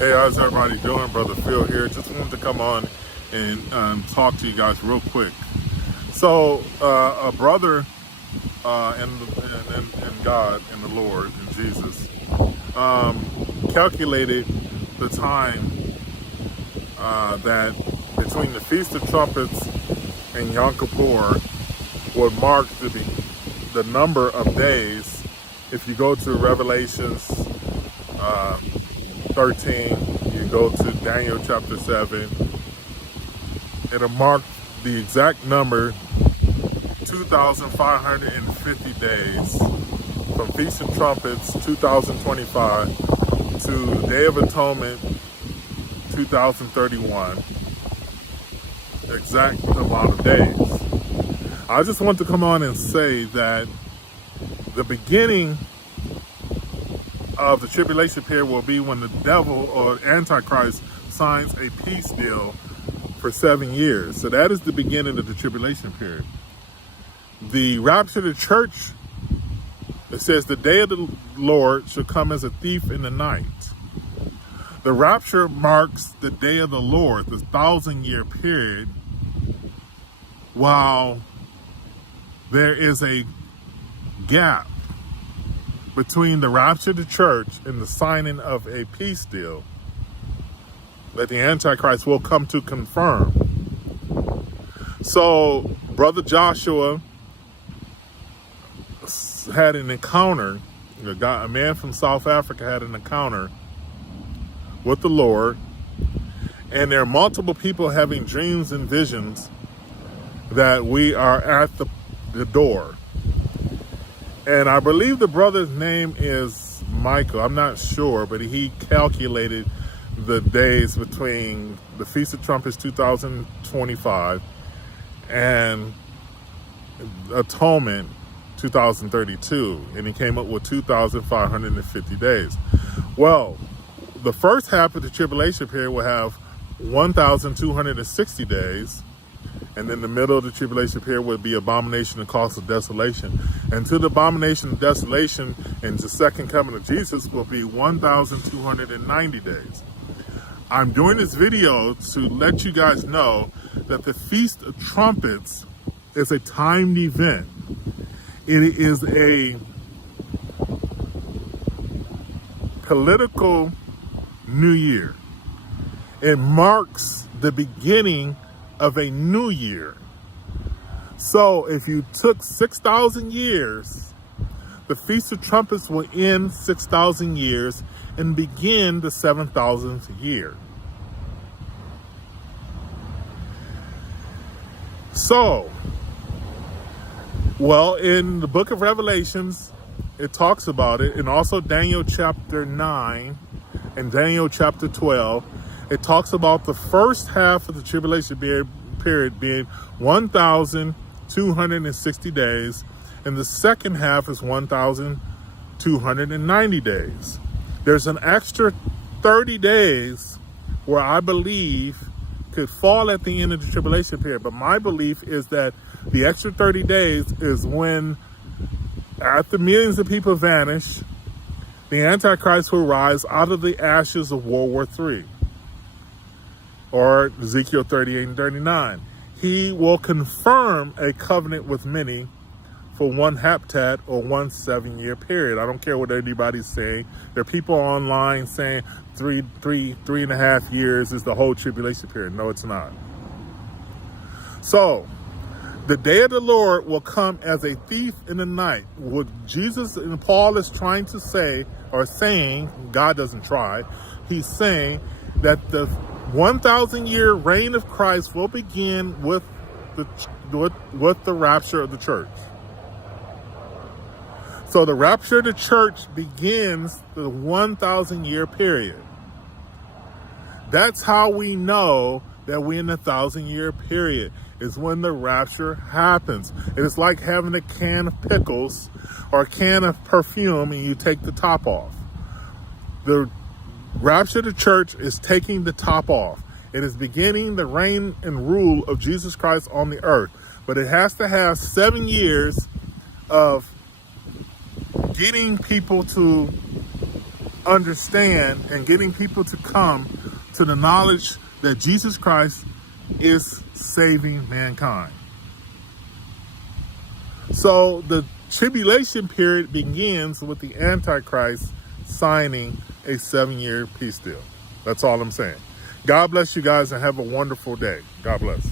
Hey, how's everybody doing? Brother Phil here. Just wanted to come on and talk to you guys real quick. So, a brother in God, in the Lord, in Jesus, calculated the time that between the Feast of Trumpets and Yom Kippur would mark the number of days. If you go to Revelations 13, you go to Daniel chapter 7, it'll mark the exact number, 2,550 days, from Feast of Trumpets 2025 to Day of Atonement 2031, exact amount of days. I just want to come on and say that the beginning of the tribulation period will be when the devil or Antichrist signs a peace deal for 7 years. So that is the beginning of the tribulation period. The rapture of the church, it says the day of the Lord shall come as a thief in the night. The rapture marks the day of the Lord, the 1,000-year period, while there is a gap between the rapture of the church and the signing of a peace deal that the Antichrist will come to confirm. So, Brother Joshua had an encounter, a man from South Africa had an encounter with the Lord, and there are multiple people having dreams and visions that we are at the door. And I believe the brother's name is Michael. I'm not sure, but he calculated the days between the Feast of Trumpets 2025 and Atonement 2032. And he came up with 2,550 days. Well, the first half of the tribulation period will have 1,260 days. And then the middle of the tribulation period would be abomination and cause of desolation. And to the abomination of desolation and the second coming of Jesus will be 1,290 days. I'm doing this video to let you guys know that the Feast of Trumpets is a timed event. It is a political new year. It marks the beginning of a new year. So if you took 6,000 years, the Feast of Trumpets will end 6,000 years and begin the 7,000th year. So, well, in the book of Revelations, it talks about it, and also Daniel chapter 9 and Daniel chapter 12, it talks about the first half of the tribulation period being 1,260 days, and the second half is 1,290 days. There's an extra 30 days where I believe could fall at the end of the tribulation period. But my belief is that the extra 30 days is when, after millions of people vanish, the Antichrist will rise out of the ashes of World War III. Or Ezekiel 38 and 39. He will confirm a covenant with many for one heptad or 1 7-year period. I don't care what anybody's saying. There are people online saying three and a half years is the whole tribulation period. No, it's not. So, the day of the Lord will come as a thief in the night. What Jesus and Paul is trying to say, or saying, God doesn't try, he's saying that the 1,000-year reign of Christ will begin with the rapture of the church. So the rapture of the church begins the 1,000-year period. That's how we know that we're in the 1,000-year period, is when the rapture happens. It is like having a can of pickles or a can of perfume and you take the top off. The rapture of the church is taking the top off. It is beginning the reign and rule of Jesus Christ on the earth. But it has to have 7 years of getting people to understand and getting people to come to the knowledge that Jesus Christ is saving mankind. So the tribulation period begins with the Antichrist signing a 7-year peace deal. That's all I'm saying. God bless you guys and have a wonderful day. God bless.